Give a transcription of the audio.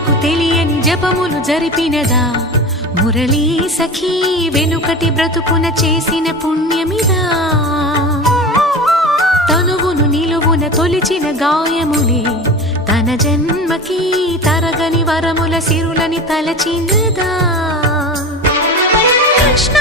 జనులకు తెలియని జపములు జరిపినదా మురళీ సఖీ వెనుకటి బ్రతుకున చేసిన పుణ్యమిదా తనువును నిలువున తొలిచిన గాయములే తన జన్మకి తరగని వరముల సిరులని తలచినదా కృష్ణ